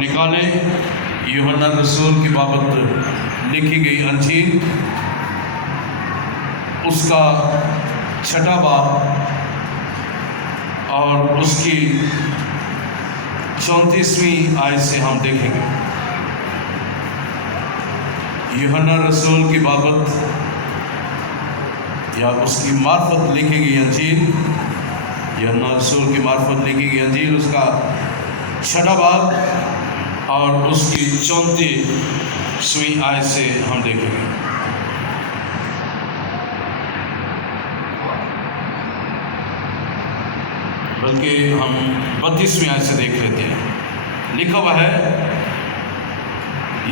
نکالیں یوحنا رسول کی بابت لکھی گئی انجیل، اس کا 6واں باب اور اس کی 34ویں آیت سے ہم دیکھیں گے۔ یوحنا رسول کی بابت یا اس کی معرفت لکھی گئی انجیل، یوحنا رسول کی معرفت لکھی گئی انجیل، اس کا 6واں باب اور اس کی 34ویں آیت سے ہم دیکھیں گے۔ بلکہ ہم 32ویں آیت سے دیکھ لیتے ہیں۔ لکھا ہوا ہے،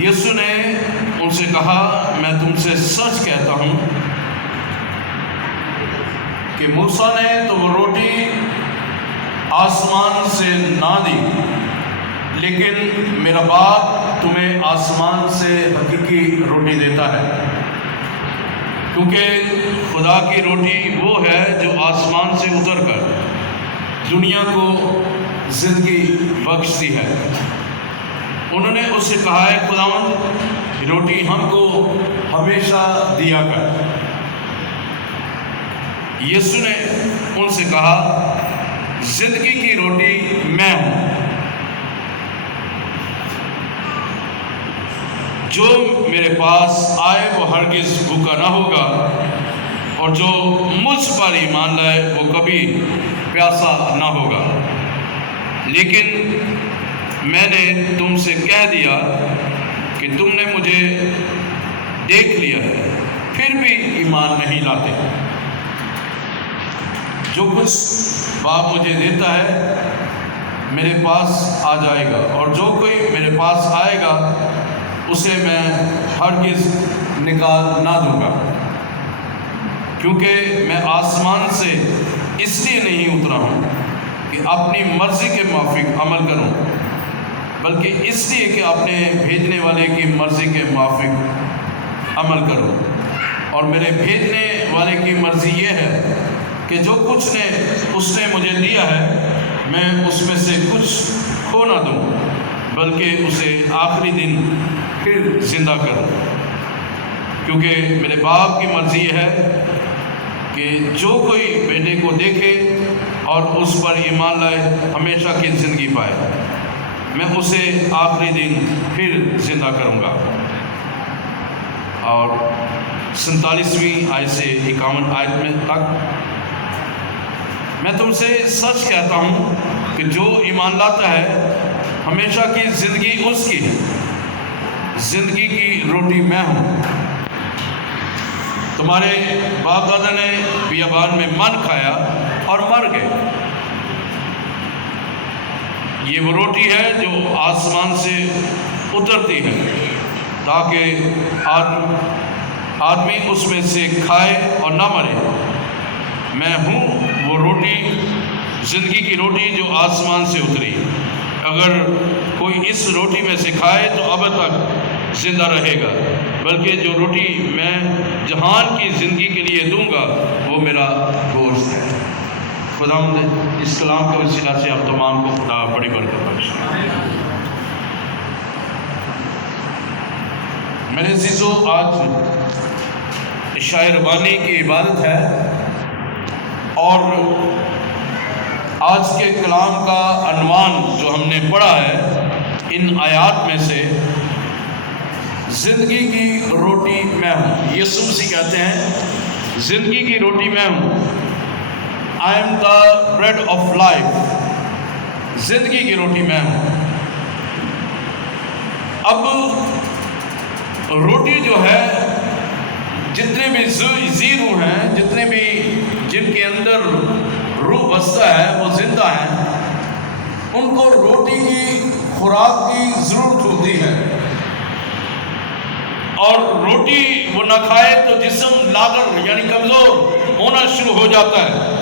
یسوع نے ان سے کہا، میں تم سے سچ کہتا ہوں کہ موسیٰ نے تو وہ روٹی آسمان سے نہ دی، لیکن میرا باپ تمہیں آسمان سے حقیقی روٹی دیتا ہے، کیونکہ خدا کی روٹی وہ ہے جو آسمان سے اتر کر دنیا کو زندگی بخشتی ہے۔ انہوں نے اس سے کہا ہے، خداوند روٹی ہم کو ہمیشہ دیا کر۔ یسوع نے ان سے کہا، زندگی کی روٹی میں ہوں، جو میرے پاس آئے وہ ہرگز بھوکا نہ ہوگا، اور جو مجھ پر ایمان لائے وہ کبھی پیاسا نہ ہوگا۔ لیکن میں نے تم سے کہہ دیا کہ تم نے مجھے دیکھ لیا ہے، پھر بھی ایمان نہیں لاتے۔ جو کچھ باپ مجھے دیتا ہے میرے پاس آ جائے گا، اور جو کوئی میرے پاس آئے گا اسے میں ہرگز نکال نہ دوں گا، کیونکہ میں آسمان سے اس لیے نہیں اترا ہوں کہ اپنی مرضی کے موافق عمل کروں، بلکہ اس لیے کہ اپنے بھیجنے والے کی مرضی کے موافق عمل کروں۔ اور میرے بھیجنے والے کی مرضی یہ ہے کہ جو کچھ اس نے مجھے دیا ہے میں اس میں سے کچھ کھو نہ دوں، بلکہ اسے آخری دن پھر زندہ کروں، کیونکہ میرے باپ کی مرضی یہ ہے کہ جو کوئی بیٹے کو دیکھے اور اس پر ایمان لائے ہمیشہ کی زندگی پائے، میں اسے آخری دن پھر زندہ کروں گا۔ اور 47ویں آیت سے 51 آیت میں تک، میں تم سے سچ کہتا ہوں کہ جو ایمان لاتا ہے ہمیشہ کی زندگی اس کی ہے۔ زندگی کی روٹی میں ہوں۔ تمہارے باپ دادا نے بیابان میں من کھایا اور مر گئے۔ یہ وہ روٹی ہے جو آسمان سے اترتی ہے، تاکہ آدمی اس میں سے کھائے اور نہ مرے۔ میں ہوں وہ روٹی، زندگی کی روٹی جو آسمان سے اتری۔ اگر کوئی اس روٹی میں سے کھائے تو اب تک زندہ رہے گا، بلکہ جو روٹی میں جہان کی زندگی کے لیے دوں گا وہ میرا گوشت ہے۔ خداوند اس کلام کے وسیلہ سے آپ تمام کو خدا بڑی برکت بخشے۔ میرے عزیزو، آج عشاء ربانی کی عبادت ہے، اور آج کے کلام کا عنوان جو ہم نے پڑھا ہے ان آیات میں سے، زندگی کی روٹی میں ہوں۔ یسوع مسیح کہتے ہیں زندگی کی روٹی میں ہوں، I am the bread of life, زندگی کی روٹی میں ہوں۔ اب روٹی جو ہے، جتنے بھی زی روح ہیں، جتنے بھی جن کے اندر روح بستا ہے وہ زندہ ہیں، ان کو روٹی کی خوراک کی ضرورت ہوتی ہے، اور روٹی وہ نہ کھائے تو جسم لاغر یعنی کمزور ہونا شروع ہو جاتا ہے۔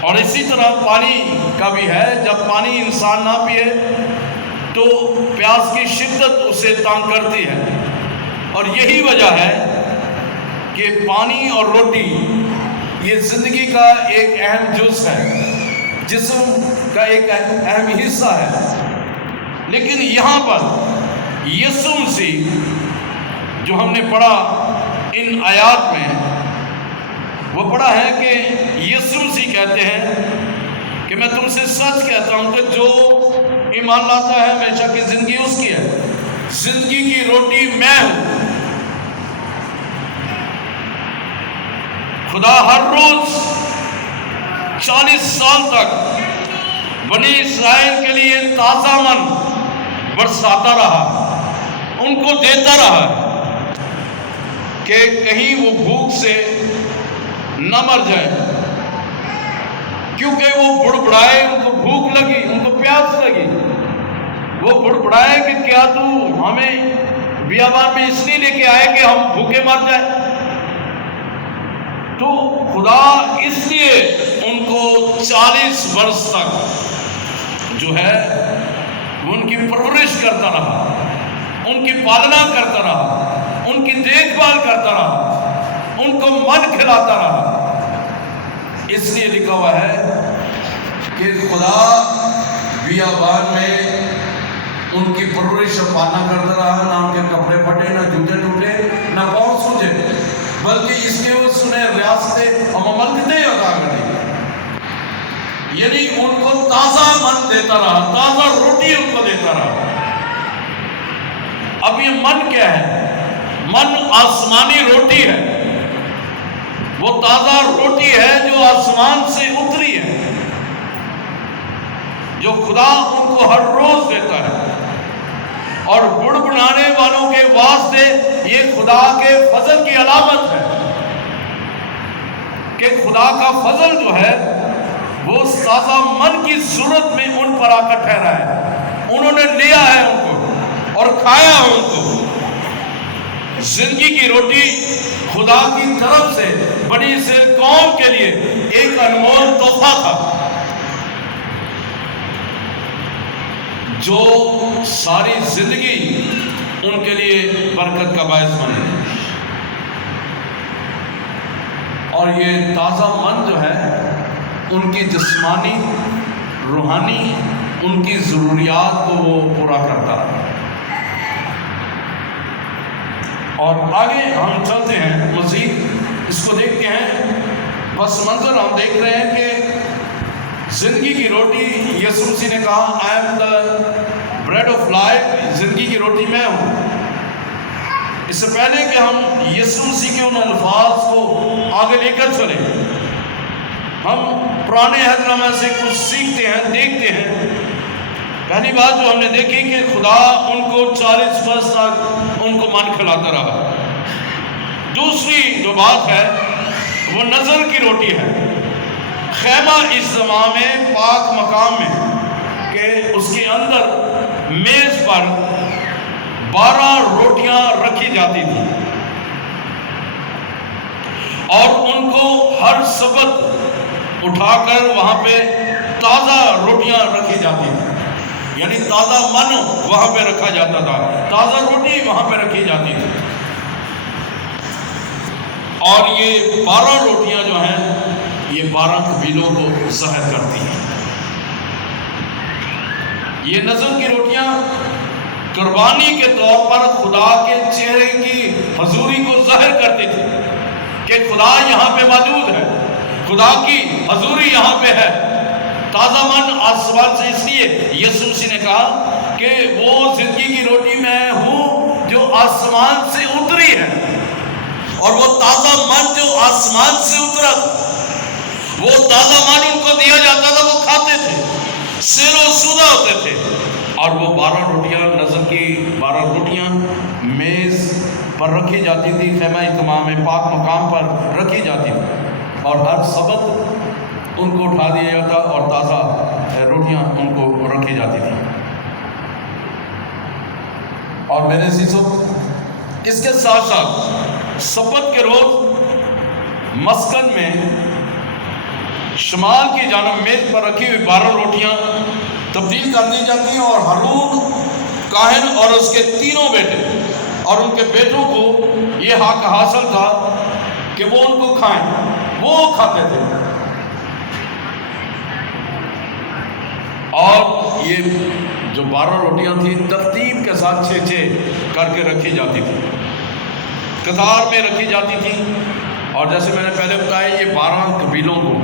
اور اسی طرح پانی کا بھی ہے، جب پانی انسان نہ پیے تو پیاس کی شدت اسے تانگ کرتی ہے، اور یہی وجہ ہے کہ پانی اور روٹی یہ زندگی کا ایک اہم جز ہے، جسم کا ایک اہم حصہ ہے۔ لیکن یہاں پر یسوع مسیح جو ہم نے پڑھا ان آیات میں، وہ پڑھا ہے کہ یسوع مسیح کہتے ہیں کہ میں تم سے سچ کہتا ہوں کہ جو ایمان لاتا ہے ہمیشہ کی زندگی اس کی ہے، زندگی کی روٹی میں ہوں۔ خدا ہر روز 40 سال تک بنی اسرائیل کے لیے تازہ من برساتا رہا، ان کو دیتا رہا کہ کہیں وہ بھوک سے نہ مر جائے، کیونکہ وہ بڑبڑائے، ان کو بھوک لگی، ان کو پیاس لگی، وہ بڑبڑائے کہ کیا تو ہمیں بیابان میں اس لیے لے کے آئے کہ ہم بھوکے مر جائیں؟ تو خدا اس لیے ان کو 40 برس تک جو ہے ان کی پرورش کرتا رہا، ان کی پالنا کرتا رہا، ان کی دیکھ بھال کرتا رہا، ان کو من کھلاتا رہا۔ اس لیے لکھا ہوا ہے کہ خدا بیابان میں ان کی پرورش اور پالنا کرتا رہا، نہ ان کے کپڑے پھٹے، نہ جوتے ٹوٹے، نہ پاؤں سوجے، بلکہ اس کے اس نے ریاستیں اور مملکتیں عطا کری، یعنی ان کو تازہ من دیتا رہا، تازہ روٹی ان کو دیتا رہا۔ اب یہ من کیا ہے؟ من آسمانی روٹی ہے، وہ تازہ روٹی ہے جو آسمان سے اتری ہے، جو خدا ان کو ہر روز دیتا ہے۔ اور بڑبڑانے والوں کے واسطے یہ خدا کے فضل کی علامت ہے کہ خدا کا فضل جو ہے وہ تازہ من کی صورت میں ان پر آ کر ٹھہرا ہے، انہوں نے لیا ہے ان کو اور کھایا ان کو۔ زندگی کی روٹی خدا کی طرف سے بنی اسرائیل قوم کے لیے ایک انمول تحفہ تھا جو ساری زندگی ان کے لیے برکت کا باعث بنے۔ اور یہ تازہ من جو ہے ان کی جسمانی، روحانی، ان کی ضروریات کو وہ پورا کرتا ہے۔ اور آگے ہم چلتے ہیں، مزید اس کو دیکھتے ہیں۔ پس منظر ہم دیکھ رہے ہیں کہ زندگی کی روٹی، یسوع مسیح نے کہا I am the bread of life، زندگی کی روٹی میں ہوں۔ اس سے پہلے کہ ہم یسوع مسیح کے ان الفاظ کو آگے لے کر چلیں، ہم پرانے عہد نامہ سے کچھ سیکھتے ہیں، دیکھتے ہیں۔ پہلی بات جو ہم نے دیکھی کہ خدا ان کو 40 برس تک ان کو من کھلاتا رہا۔ دوسری جو بات ہے وہ نظر کی روٹی ہے۔ خیمہ اجتماع میں، پاک مقام میں، کہ اس کے اندر میز پر 12 روٹیاں رکھی جاتی تھیں، اور ان کو ہر سبت اٹھا کر وہاں پہ تازہ روٹیاں رکھی جاتی تھیں، یعنی تازہ من وہاں پہ رکھا جاتا تھا، تازہ روٹی وہاں پہ رکھی جاتی تھی۔ اور یہ 12 روٹیاں جو ہیں یہ 12 قبیلوں کو ظاہر کرتی ہیں۔ یہ نظر کی روٹیاں قربانی کے طور پر خدا کے چہرے کی حضوری کو ظاہر کرتی تھی کہ خدا یہاں پہ موجود ہے، خدا کی حضوری یہاں پہ ہے۔ تازہ من آسمان سے، اس لیے یسوع مسیح نے کہا کہ وہ زندگی کی روٹی میں ہوں جو آسمان سے اتری ہے، اور وہ تازہ من جو آسمان سے اترا، وہ تازہ من ان کو دیا جاتا تھا، وہ کھاتے تھے، سیر و سودہ ہوتے تھے۔ اور وہ 12 روٹیاں، نظر کی 12 روٹیاں میز پر رکھی جاتی تھی، خیمہ اجتماع میں، پاک مقام پر رکھی جاتی تھی، اور ہر سبت ان کو اٹھا دیا جاتا اور تازہ روٹیاں ان کو رکھی جاتی تھیں۔ اور میرے عزیزو، اس کے ساتھ ساتھ سبت کے روز مسکن میں شمال کی جانب میز پر رکھی ہوئی 12 روٹیاں تبدیل کر دی جاتی ہیں، اور ہارون کاہن اور اس کے تینوں بیٹے اور ان کے بیٹوں کو یہ حق حاصل تھا کہ وہ ان کو کھائیں، وہ کھاتے تھے۔ اور یہ جو 12 روٹیاں تھیں، ترتیب کے ساتھ 6 کر کے رکھی جاتی تھی، قطار میں رکھی جاتی تھی. اور جیسے میں نے پہلے بتایا یہ 12 قبیلوں کو،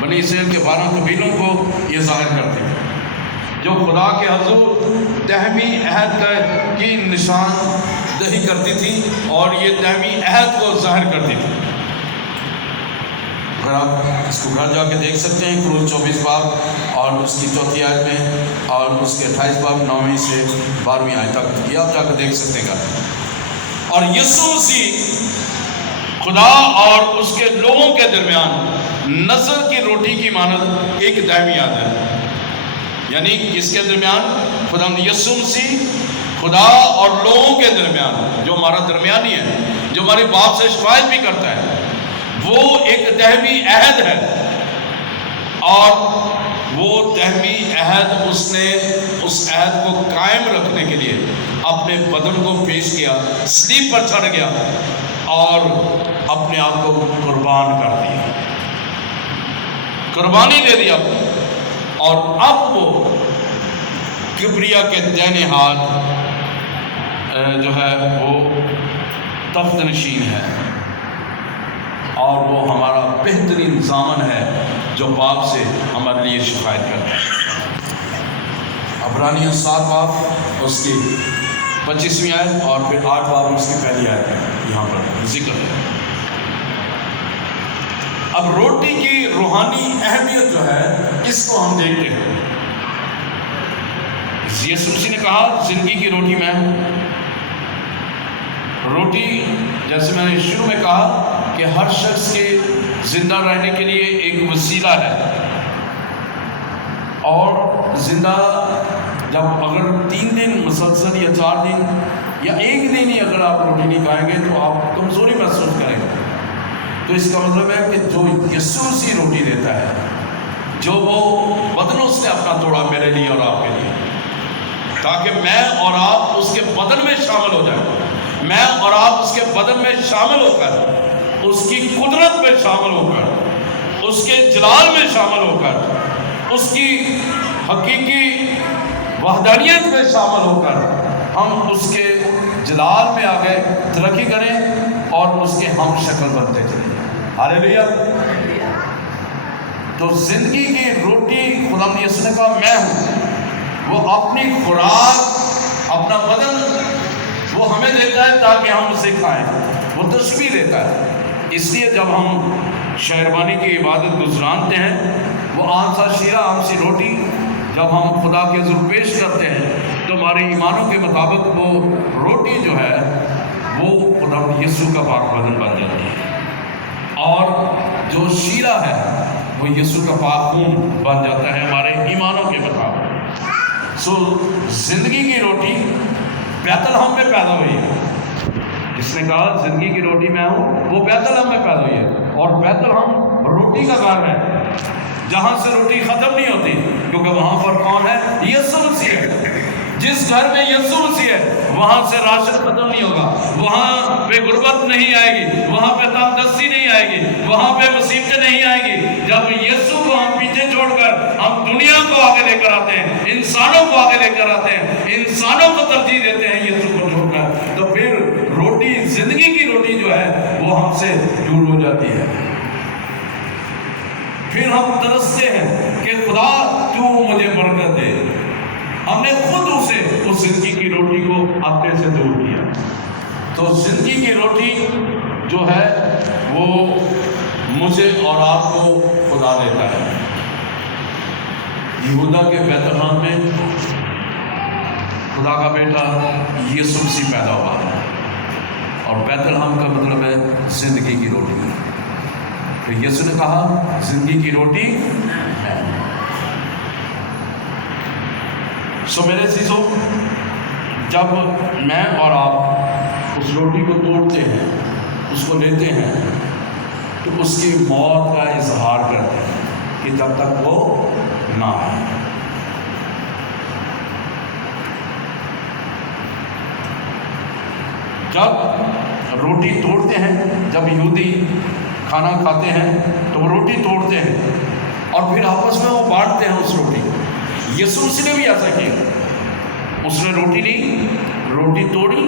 بنی اسرائیل کے 12 قبیلوں کو یہ ظاہر کرتے ہیں جو خدا کے حضور دہمی عہد کی نشان دہی کرتی تھی اور یہ دہمی عہد کو ظاہر کرتی تھی. اگر آپ اس کو گھر جا کے دیکھ سکتے ہیں، خروج 24 باب اور اس کی 4 آیت میں اور اس کے 28 باب 9 سے 12 آیت تک، یہ آپ جا کے دیکھ سکتے ہیں گھر. اور یسوع مسیح خدا اور اس کے لوگوں کے درمیان نظر کی روٹی کی مانند ایک دائمی یاد ہے. یعنی کس کے درمیان؟ خدا یسوع مسیح خدا اور لوگوں کے درمیان، جو ہمارا درمیانی ہے، جو ہماری باپ سے شفاعت بھی کرتا ہے، وہ ایک دہمی عہد ہے. اور وہ دہمی عہد اس نے اس عہد کو قائم رکھنے کے لیے اپنے بدن کو پیش کیا، صلیب پر چڑھ گیا اور اپنے آپ کو قربان کر دیا، قربانی دے دیا. اور اب وہ کبریا کے دائیں ہاتھ جو ہے وہ تخت نشین ہے، اور وہ ہمارا بہترین ضامن ہے جو باپ سے ہمارے لیے شفاعت کرتا ہے. عبرانیوں 7 باب اس کی 25ویں آیت اور پھر 8 باب اس کی پہلی آیت ہے یہاں پر ذکر ہے. اب روٹی کی روحانی اہمیت جو ہے اس کو ہم دیکھتے ہیں. یسوع مسیح نے کہا زندگی کی روٹی میں ہوں. روٹی جیسے میں نے شروع میں کہا کہ ہر شخص کے زندہ رہنے کے لیے ایک وسیلہ ہے، اور زندہ جب اگر 3 دن مسلسل یا 4 دن یا 1 دن ہی اگر آپ روٹی نہیں کھائیں گے تو آپ کمزوری محسوس کریں گے. تو اس کا مطلب ہے کہ جو یسوع مسیح روٹی دیتا ہے، جو وہ بدن اس نے اپنا توڑا میرے لیے اور آپ کے لیے، تاکہ میں اور آپ اس کے بدن میں شامل ہو جائیں، میں اور آپ اس کے بدن میں شامل ہو کر، اس کی قدرت میں شامل ہو کر، اس کے جلال میں شامل ہو کر، اس کی حقیقی وحدانیت میں شامل ہو کر ہم اس کے جلال میں آگے ترقی کریں اور اس کے ہم شکل بنتے چلیں. ہاللیلویا. تو زندگی کی روٹی خدا یسوع نے کہا میں ہوں. وہ اپنی خوراک، اپنا بدن وہ ہمیں دیتا ہے تاکہ ہم اسے کھائیں. وہ تشبیہ دیتا ہے. اس لیے جب ہم شہربانی کی عبادت گزرانتے ہیں، وہ عام سا شیرہ، عام سی روٹی جب ہم خدا کے حضور پیش کرتے ہیں تو ہمارے ایمانوں کے مطابق وہ روٹی جو ہے وہ خدا یسوع کا پاک بدن بن جاتی ہے، اور جو شیرہ ہے وہ یسوع کا پاک خون بن جاتا ہے ہمارے ایمانوں کے مطابق. زندگی کی روٹی بیت الحم میں پیدا ہوئی ہے. جس نے کہا زندگی کی روٹی میں ہوں، وہ بیت الحم میں پیدا ہوئی ہے. اور بیت الحم روٹی کا گھر ہے، جہاں سے روٹی ختم نہیں ہوتی، کیونکہ وہاں پر کون ہے؟ یسوع مسیح ہے. جس گھر میں یسوع مسیح ہے وہاں سے راشن ختم نہیں ہوگا، وہاں پہ غربت نہیں آئے گی، وہاں پہ تنگدستی نہیں آئے گی، وہاں پہ مصیبتیں نہیں آئیں گی. جب یسوع کو ہم پیچھے چھوڑ کر ہم دنیا کو آگے لے کر آتے ہیں، انسانوں کو آگے لے کر آتے ہیں، انسانوں کو ترجیح دیتے ہیں یسوع کو چھوڑ کر، تو پھر روٹی، زندگی کی روٹی جو ہے وہ ہم سے دور ہو جاتی ہے. پھر ہم ترستے ہیں کہ خدا تو مجھے برکت دے. ہم نے خود اسے اس زندگی کی روٹی کو اپنے سے دور کیا. تو زندگی کی روٹی جو ہے وہ مجھے اور آپ کو خدا دیتا ہے. یہودا کے بیت الحم میں خدا کا بیٹا یسوع مسیح پیدا ہوا ہے، اور بیت الحم کا مطلب ہے زندگی کی روٹی. تو یسوع نے کہا زندگی کی روٹی میں. میرے عزیزوں، جب میں اور آپ اس روٹی کو توڑتے ہیں، اس کو لیتے ہیں، تو اس کی موت کا اظہار کرتے ہیں کہ جب تک وہ نہ آئے. جب روٹی توڑتے ہیں، جب یہودی کھانا کھاتے ہیں تو وہ روٹی توڑتے ہیں اور پھر آپس میں وہ بانٹتے ہیں اس روٹی کو. یسوع مسیح نے بھی ایسا کیا. اس نے روٹی لی، روٹی توڑی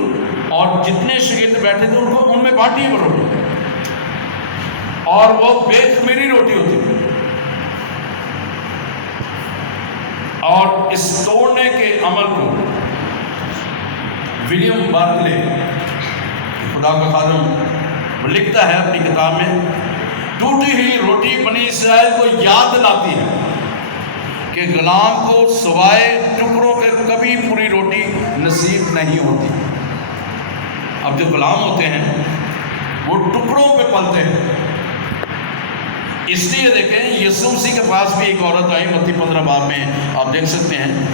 اور جتنے شاگرد بیٹھے تھے ان کو ان میں بانٹی وہ روٹی، اور وہ بے خمیری روٹی ہوتی تھی۔ اور اس توڑنے کے عمل کو ولیم بارکلے، خدا کا خادم، وہ لکھتا ہے اپنی کتاب میں، ٹوٹی ہوئی روٹی بنی اسرائیل کو یاد دلاتی ہے کہ غلام کو سوائے ٹکڑوں کے کبھی پوری روٹی نصیب نہیں ہوتی۔ اب جو غلام ہوتے ہیں وہ ٹکڑوں پہ پلتے ہیں، اس لیے دیکھیں یسوع مسیح کے پاس بھی ایک عورت آئی، متی 15 باب میں آپ دیکھ سکتے ہیں۔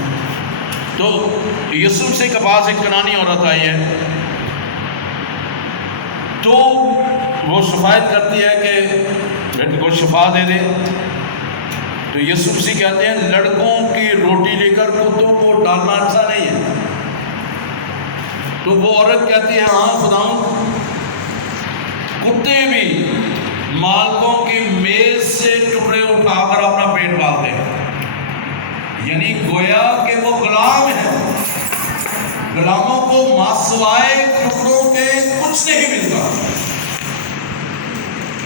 تو یسوع مسیح کے پاس ایک کنانی عورت آئی ہے، تو وہ شفاعت کرتی ہے کہ بیٹے کو شفا دے دے۔ تو یسوع مسیح کہتے ہیں لڑکوں کی روٹی لے کر کتوں کو ڈالنا اچھا نہیں ہے۔ تو وہ عورت کہتی ہے ہاں خداوند، کتے بھی مالکوں کی میز سے ٹکڑے اٹھا کر اپنا پیٹ پالتے ہیں۔ یعنی گویا کہ وہ غلام ہے، غلاموں کو ماسوائے ٹکڑوں کے کچھ نہیں ملتا۔